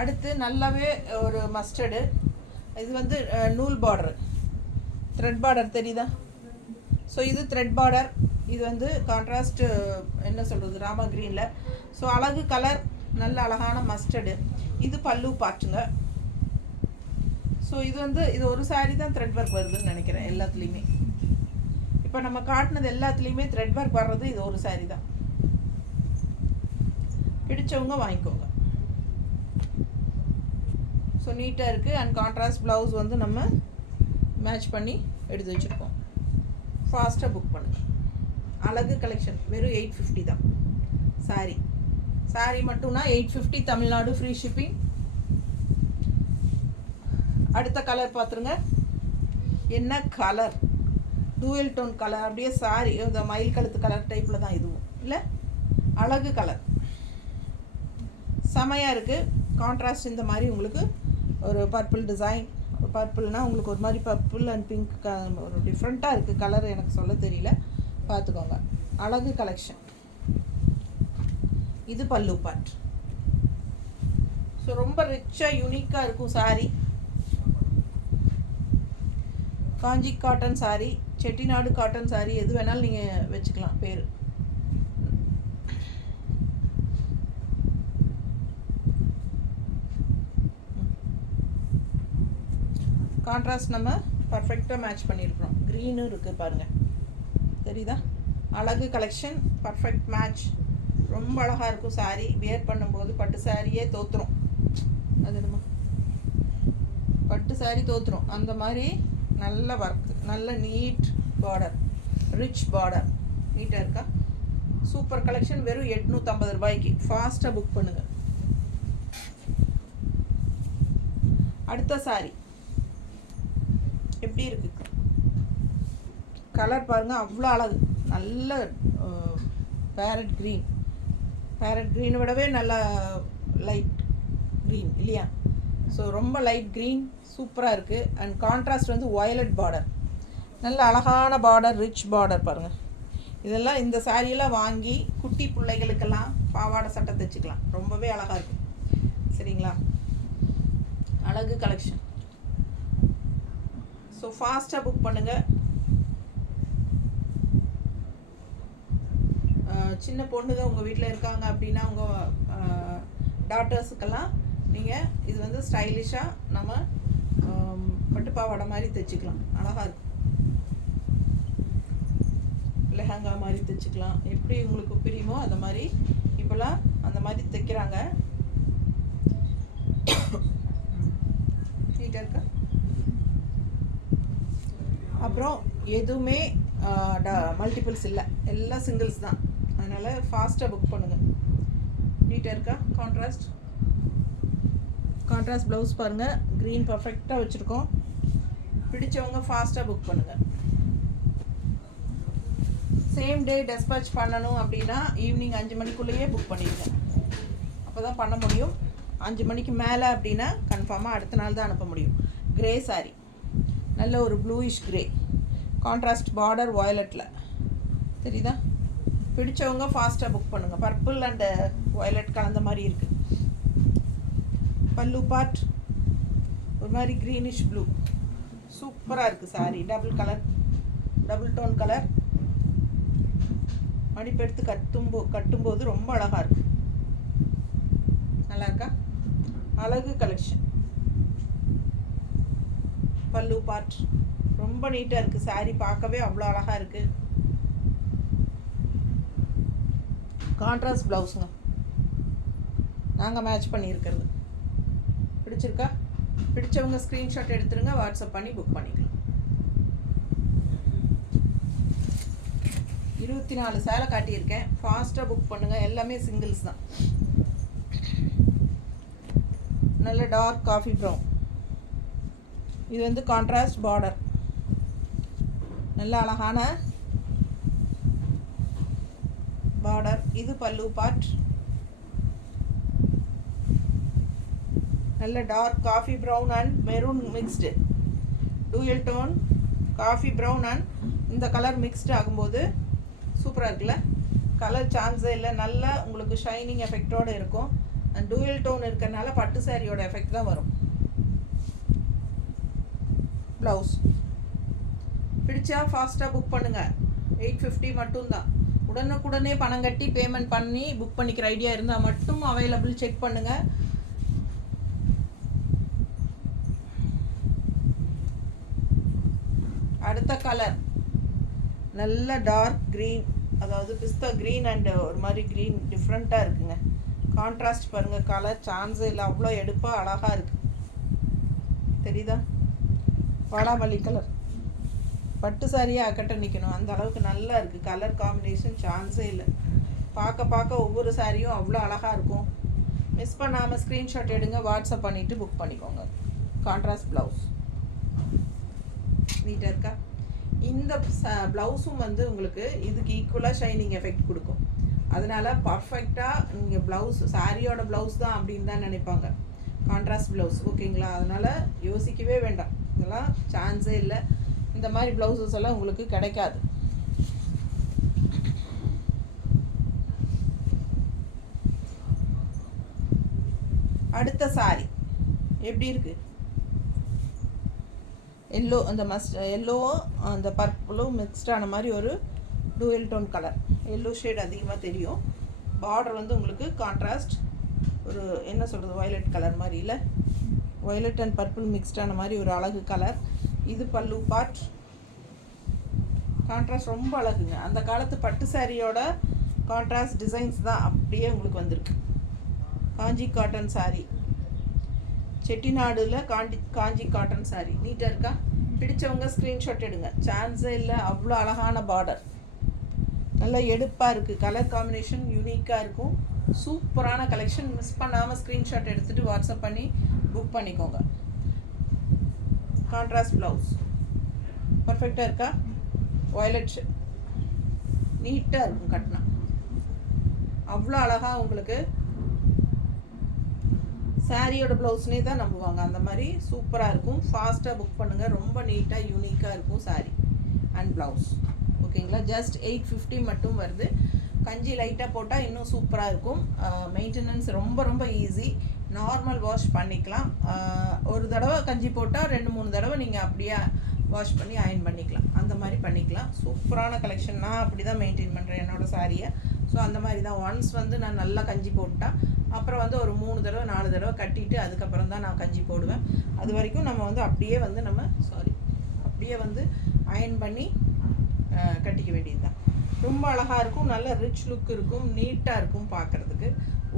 அடுத்து நல்லாவே ஒரு மஸ்டர்டு, இது வந்து நூல் பார்டர், த்ரெட் பார்டர் தெரியுதா. ஸோ இது த்ரெட் பார்டர், இது வந்து கான்ட்ராஸ்ட் என்ன சொல்கிறது, ராமா க்ரீனில். ஸோ அழகு கலர், நல்ல அழகான மஸ்டர்டு. இது பல்லு பார்ட்டுங்க. ஸோ இது வந்து இது ஒரு சாரீ தான் த்ரெட் ஒர்க் வருதுன்னு நினைக்கிறேன் எல்லாத்துலேயுமே. இப்போ நம்ம காட்டினது எல்லாத்துலேயுமே த்ரெட் ஒர்க் வர்றது இது ஒரு சாரீ தான். பிடிச்சவங்க வாங்கிக்கோங்க. ஸோ நீட்டாக இருக்குது. அண்ட் கான்ட்ராஸ்ட் ப்ளவுஸ் வந்து நம்ம மேட்ச் பண்ணி எடுத்து வச்சுருக்கோம். ஃபாஸ்ட்டாக புக் பண்ணுங்கள். அழகு கலெக்ஷன் வெறும் 850 தான் சாரீ மட்டும்னா 850, தமிழ்நாடு ஃப்ரீ ஷிப்பிங். அடுத்த கலர் பார்த்துருங்க. என்ன கலர், டூயல் டோன் கலர், அப்படியே சாரி இந்த மயில் கழுத்து கலர் டைப்பில் தான் இதுவும் இல்லை. அழகு கலர் செமையாக இருக்குது. கான்ட்ராஸ்ட் இந்த மாதிரி உங்களுக்கு ஒரு பர்பிள் டிசைன், பர்பிள்னால் உங்களுக்கு ஒரு மாதிரி பர்பிள் அண்ட் பிங்க் ஒரு டிஃப்ரெண்ட்டாக இருக்குது கலர், எனக்கு சொல்ல தெரியல, பார்த்துக்கோங்க. அழகு கலெக்ஷன். இது பல்லு பார்ட். ஸோ ரொம்ப ரிச்சாக யூனிக்காக இருக்கும் சாரீ. காஞ்சி காட்டன் சாரீ, செட்டிநாடு காட்டன் சாரீ, எது வேணாலும் நீங்கள் வச்சுக்கலாம் பேர். கான்ட்ராஸ்ட் நம்ம பர்ஃபெக்டாக மேட்ச் பண்ணியிருக்கிறோம். க்ரீனும் இருக்குது பாருங்கள், தெரியுதா. அழகு கலெக்ஷன், பர்ஃபெக்ட் மேட்ச். ரொம்ப அழகாக இருக்கும் சாரீ. வியர் பண்ணும்போது பட்டு சாரியே தோற்றுரும். அது நம்ம பட்டு சாரீ தோற்றுரும் அந்த மாதிரி. நல்ல ஒர்க், நல்ல நீட் பார்டர், ரிச் பார்டர், நீட்டாக இருக்கா. Super collection. வெறும் 850 ரூபாய்க்கு. ஃபாஸ்ட்டாக புக் பண்ணுங்கள். அடுத்த சாரீ எப்படி இருக்கு கலர் பாருங்கள், அவ்வளோ அழகு. நல்ல பேரட் க்ரீன் விடவே நல்ல லைட் க்ரீன் இல்லையா. ஸோ ரொம்ப லைட் க்ரீன் சூப்பராக இருக்குது. அண்ட் கான்ட்ராஸ்ட் வந்து வயலட் பார்டர், நல்ல அழகான பார்டர், ரிச் பார்டர் பாருங்கள். இதெல்லாம் இந்த சாரியெல்லாம் வாங்கி குட்டி பிள்ளைகளுக்கெல்லாம் பாவாடை சட்டை தைச்சிக்கலாம். ரொம்பவே அழகாக இருக்கும். சரிங்களா. அழகு கலெக்ஷன். ஸோ ஃபாஸ்ட்டாக புக் பண்ணுங்கள். சின்ன பொண்ணுங்க உங்கள் வீட்டில் இருக்காங்க அப்படின்னா உங்கள் டாட்டர்ஸுக்கெல்லாம் நீங்கள் இது வந்து ஸ்டைலிஷாக நம்ம பட்டுப்பாவாடை மாதிரி தைச்சிக்கலாம். அழகாக இருக்கும். லெஹங்கா மாதிரி தைச்சிக்கலாம். எப்படி உங்களுக்கு பிரியுமோ அந்த மாதிரி சிம்பிளாக அந்த மாதிரி தைக்கிறாங்க. நீட்டாக இருக்கா? அப்புறம் எதுவுமே மல்டிபிள்ஸ் இல்லை, எல்லாம் சிங்கிள்ஸ் தான். அதனால் ஃபாஸ்ட்டாக புக் பண்ணுங்கள். நீட்டாக இருக்கா? கான்ட்ராஸ்ட் ப்ளவுஸ் பாருங்கள், க்ரீன் பர்ஃபெக்டாக வச்சுருக்கோம். பிடிச்சவங்க ஃபாஸ்ட்டாக புக் பண்ணுங்கள். சேம் டே டெஸ்பேச் பண்ணணும் அப்படின்னா ஈவினிங் 5 மணிக்குள்ளேயே புக் பண்ணிடுங்க. அப்போ தான் பண்ண முடியும். 5 மணிக்கு மேலே அப்படின்னா கன்ஃபார்மாக அடுத்த நாள் தான் அனுப்ப முடியும். கிரே சாரீ, நல்ல ஒரு ப்ளூயிஷ் கிரே, கான்ட்ராஸ்ட் பார்டர் வயலட்டில் தெரியுதா? பிடிச்சவங்க ஃபாஸ்ட்டாக புக் பண்ணுங்கள். பர்பிள் அண்டு வயலட் கலந்த மாதிரி இருக்குது. பல்லு பார்ட் ஒரு மாதிரி க்ரீனிஷ் ப்ளூ, சூப்பராக இருக்குது சாரீ. Double tone colour. மடிப்பெடுத்து கட்டும்போது ரொம்ப அழகாக இருக்குது. நல்லா இருக்கா? அழகு கலெக்ஷன். பல்லு பார்ட் ரொம்ப நீட்டாக இருக்குது. சாரீ பார்க்கவே அவ்வளோ அழகாக இருக்குது. கான்ட்ராஸ்ட் ப்ளவுஸுங்க நாங்கள் மேட்ச் பண்ணியிருக்கிறது. பிடிச்சிருக்கா? பிடிச்சவங்க ஸ்க்ரீன்ஷாட் எடுத்துருங்க, வாட்ஸ்அப் பண்ணி புக் பண்ணிக்கலாம். 24 சேலை காட்டியிருக்கேன். ஃபாஸ்ட்டாக புக் பண்ணுங்கள். எல்லாமே சிங்கிள்ஸ் தான். நல்ல டார்க் காஃபி ப்ரௌன். இது வந்து கான்ட்ராஸ்ட் பார்டர், நல்ல அழகான பார்டர். இது பல்லு பார்ட், நல்ல dark coffee brown and maroon mixed, dual tone coffee brown and இந்த கலர் மிக்ஸ்டு ஆகும்போது சூப்பராக இருக்குல்ல? கலர் சான்ஸே இல்லை. நல்லா உங்களுக்கு ஷைனிங் எஃபெக்டோடு இருக்கும். அண்ட் டூயல் டோன் இருக்கிறனால பட்டு சாரியோட எஃபெக்ட் தான் வரும். ப்ளவுஸ் பிடிச்சா ஃபாஸ்ட்டாக புக் பண்ணுங்கள். 850 மட்டும்தான். உடனுக்குடனே பணம் கட்டி பேமெண்ட் பண்ணி புக் பண்ணிக்கிற ஐடியா இருந்தால் மட்டும் அவைலபிள் செக் பண்ணுங்கள். அடுத்த கலர் நல்ல டார்க் க்ரீன், அதாவது பிஸ்தா க்ரீன் அண்டு ஒரு மாதிரி க்ரீன் டிஃப்ரெண்ட்டாக இருக்குங்க. கான்ட்ராஸ்ட் பாருங்கள், கலர் சான்ஸே இல்லை, அவ்வளோ எடுப்பாக அழகாக இருக்குது. தெரியுதா? வாடாமல்லி கலர். பட்டு சாரியாக அக்கட்ட நிற்கணும், அந்த அளவுக்கு நல்லா இருக்குது. கலர் காம்பினேஷன் சான்ஸே இல்லை. பார்க்க ஒவ்வொரு சாரியும் அவ்வளோ அழகாக இருக்கும். மிஸ் பண்ணாமல் ஸ்க்ரீன்ஷாட் எடுங்க, வாட்ஸ்அப் பண்ணிவிட்டு புக் பண்ணிக்கோங்க. கான்ட்ராஸ்ட் ப்ளவுஸ் நீட்டாக இருக்கா? இந்த ப்ளவுஸும் வந்து உங்களுக்கு இதுக்கு ஈக்குவலாக ஷைனிங் எஃபெக்ட் கொடுக்கும். அதனால் பர்ஃபெக்டாக நீங்கள் ப்ளவுஸ் சாரியோட ப்ளவுஸ் தான் அப்படின்னு தான் நினைப்பாங்க. கான்ட்ராஸ்ட் ப்ளவுஸ் ஓகேங்களா? அதனால் யோசிக்கவே வேண்டாம், இதெல்லாம் சான்ஸே இல்லை. இந்த மாதிரி ப்ளவுஸஸ் எல்லாம் உங்களுக்கு கிடைக்காது. அடுத்த சாரி எப்படி இருக்குது? எல்லோ, அந்த எல்லோவும் அந்த பர்பிளும் மிக்ஸ்டான மாதிரி ஒரு dual tone colour. Yellow shade அதிகமாக தெரியும். பார்டர் வந்து உங்களுக்கு கான்ட்ராஸ்ட் ஒரு என்ன சொல்கிறது, வயலட் கலர் மாதிரி இல்லை, வயலட் அண்ட் பர்பிள் மிக்ஸ்டான மாதிரி ஒரு அழகு கலர். இது பல்லு பார்ட். கான்ட்ராஸ்ட் ரொம்ப அழகுங்க. அந்த காலத்து பட்டு சாரியோட கான்ட்ராஸ்ட் டிசைன்ஸ் தான் அப்படியே உங்களுக்கு வந்திருக்கு. காஞ்சி காட்டன் சாரி, செட்டிநாடுல காஞ்சி காட்டன் சாரி. நீட்டாக இருக்கா? பிடிச்சவங்க ஸ்க்ரீன்ஷாட் எடுங்க, சான்ஸே இல்லை, அவ்வளோ அழகான பார்டர், நல்லா எடுப்பாக இருக்குது. கலர் காம்பினேஷன் யூனிக்காக இருக்கும். சூப்பரான கலெக்ஷன். மிஸ் பண்ணாமல் ஸ்க்ரீன்ஷாட் எடுத்துகிட்டு வாட்ஸ்அப் பண்ணி புக் பண்ணிக்கோங்க. கான்ட்ராஸ்ட் ப்ளவுஸ் பர்ஃபெக்டாக இருக்கா? வயலட் நீட்டாக இருக்கும் கட்டினா, அவ்வளோ அழகாக உங்களுக்கு சாரியோட ப்ளவுஸ்னே தான் நம்புவாங்க. அந்த மாதிரி சூப்பராக இருக்கும். ஃபாஸ்ட்டாக புக் பண்ணுங்கள். ரொம்ப நீட்டாக யூனிக்காக இருக்கும் சாரி அண்ட் ப்ளவுஸ் ஓகேங்களா? ஜஸ்ட் 850 மட்டும் வருது. கஞ்சி லைட்டாக போட்டால் இன்னும் சூப்பராக இருக்கும். மெயின்டெனன்ஸ் ரொம்ப ஈஸி. நார்மல் வாஷ் பண்ணிக்கலாம். ஒரு தடவை கஞ்சி போட்டால் 2-3 தடவை நீங்கள் அப்படியே வாஷ் பண்ணி அயர்ன் பண்ணிக்கலாம். அந்த மாதிரி பண்ணிக்கலாம். சூப்பரான கலெக்ஷன். நான் அப்படி தான் மெயின்டைன் பண்ணுறேன் என்னோடய சாரியை. ஸோ அந்த மாதிரி தான். ஒன்ஸ் வந்து நான் நல்லா கஞ்சி போட்டால் அப்புறம் வந்து ஒரு 3 தடவை 4 தடவை கட்டிட்டு அதுக்கப்புறம் தான் நான் கஞ்சி போடுவேன். அது வரைக்கும் நம்ம வந்து அப்படியே வந்து அப்படியே வந்து அயர்ன் பண்ணி கட்டிக்க வேண்டியது தான். ரொம்ப அழகாக இருக்கும், நல்ல ரிச் லுக் இருக்கும், நீட்டாக இருக்கும் பார்க்குறதுக்கு.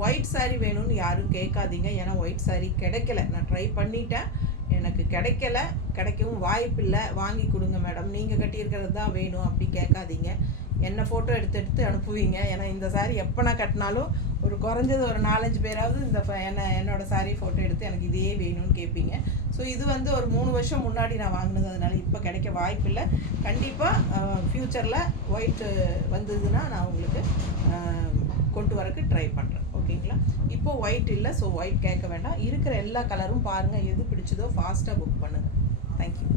ஒயிட் saree வேணும்னு யாரும் கேட்காதீங்க, ஏன்னா ஒயிட் saree கிடைக்கல. நான் ட்ரை பண்ணிட்டேன், எனக்கு கிடைக்கல, கிடைக்கவும் வாய்ப்பில்லை. வாங்கி கொடுங்க மேடம், நீங்கள் கட்டியிருக்கிறது தான் வேணும் அப்படி கேட்காதீங்க. என்ன ஃபோட்டோ எடுத்து எடுத்து அனுப்புவீங்க. ஏன்னா இந்த saree எப்போ நான் கட்டினாலும் ஒரு குறைஞ்சது ஒரு 4-5 பேராவது என்னோடய saree ஃபோட்டோ எடுத்து எனக்கு இதே வேணும்னு கேட்பீங்க. ஸோ இது வந்து ஒரு 3 வருஷம் முன்னாடி நான் வாங்கினது, அதனால் இப்போ கிடைக்க வாய்ப்பில்லை. கண்டிப்பாக ஃப்யூச்சரில் ஒயிட்டு வந்ததுன்னா நான் உங்களுக்கு கொண்டு வரக்கு ட்ரை பண்ணுறேன். ஓகேங்களா? இப்போது ஒயிட் இல்லை, ஸோ ஒயிட் கேட்க வேண்டாம். இருக்கிற எல்லா கலரும் பாருங்கள், எது பிடிச்சதோ ஃபாஸ்ட்டாக புக் பண்ணுங்கள். தேங்க்யூ.